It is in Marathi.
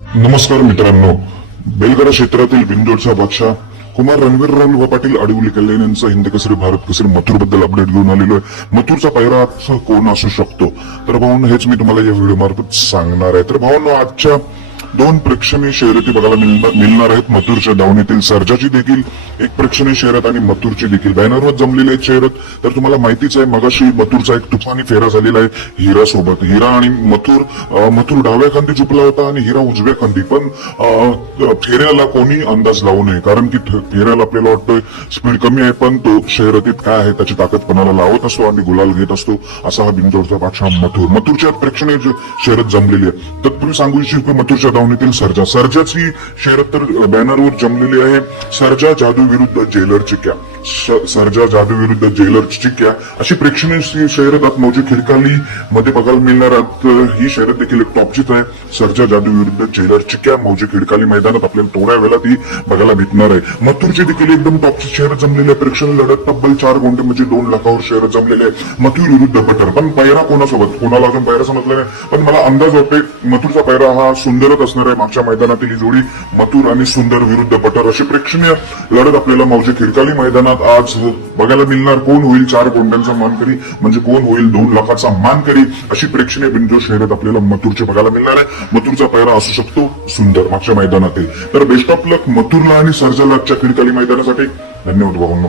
नमस्कार मित्रांनो, बेलगरा क्षेत्रातील बिंदोडचा बादशाह कुमार रणवीर पाटील आडिवली कल्याण यांचा हिंद केसरी भारत केसरी मथुर बद्दल अपडेट घेऊन आलेलो आहे. मथुरचा पायरा कोण असू शकतो, तर भावांनो हेच मी तुम्हाला या व्हिडिओ मार्फत सांगणार आहे. तर भावांनो, आजच्या दोन प्रेक्षणीय शर्यती बघायला मिळणार आहेत. मथुरच्या दावणीतील सर्जाची देखील एक प्रेक्षणीय शर्यत आणि मथुरची देखील बॅनरवर जमलेली आहे शर्यत. तर तुम्हाला माहितीच आहे, मगाशी मथुरचा एक तुफानी फेरा झालेला आहे हिरा सोबत. हिरा आणि मथुर डाव्या खांदी झुपला होता आणि हिरा उजव्या खांदी. पण फेऱ्याला कोणी अंदाज लावू नये, कारण की फेऱ्याला आपल्याला वाटतोय स्पीड कमी आहे, पण तो शर्यतीत काय आहे त्याची ताकद पणाला लावत असतो आणि गुलाल घेत असतो. असा हा बिंदोडचा बादशाह मथुरच्या प्रेक्षणीय शर्यत जमलेली आहे. तर तुम्ही सांगू इच्छित मथुरच्या दावणीतील सर्जाची शर्यत तर बॅनरवर जमलेली आहे. सर्जा जादू विरुद्ध जेलर चिक्या, सर्जा जादू विरुद्ध जेलर चिक्या अशी प्रेक्षणीय शर्यत आज मौजे खिडकाली मध्ये बघायला मिळणार. ही शर्यत देखील एक टॉपचीच आहे. सर्जा जादू विरुद्ध जेलर चिक्या मौजे खिडकाली मैदानात आपल्याला थोड्या वेळात ही बघायला भेटणार आहे. मथुरची देखील एकदम टॉपची शर्यत जमलेली आहे. प्रेक्षणीय लढत तब्बल 4 गोंडे म्हणजे 2 लाखावर शर्यत जमलेली आहे. मथुर विरुद्ध बटर. पण पैरा कोणासोबत, कोणाला अजून पैरा समजला नाही, पण मला अंदाज होते मथुरचा पैरा हा सुंदरच असणार आहे. मागच्या मैदानातील ही जोडी मथुर आणि सुंदर विरुद्ध बटर अशी प्रेक्षणीय लढत आपल्याला मौजे खिडकाली मैदानात आज बघायला मिळणार. कोण होईल 4 गोंड्यांचा मानकरी, म्हणजे कोण होईल 2 लाखाचा मानकरी, अशी प्रेक्षणीय बिंदू शर्यत आपल्याला मथुरचे बघायला मिळणार आहे. मथुरचा पैरा असू शकतो सुंदर मागच्या मैदानातील. तर बेस्ट ऑफ लक मथुरला आणि सर्जाला आजच्या खिडकाली मैदानासाठी. धन्यवाद भावांनो.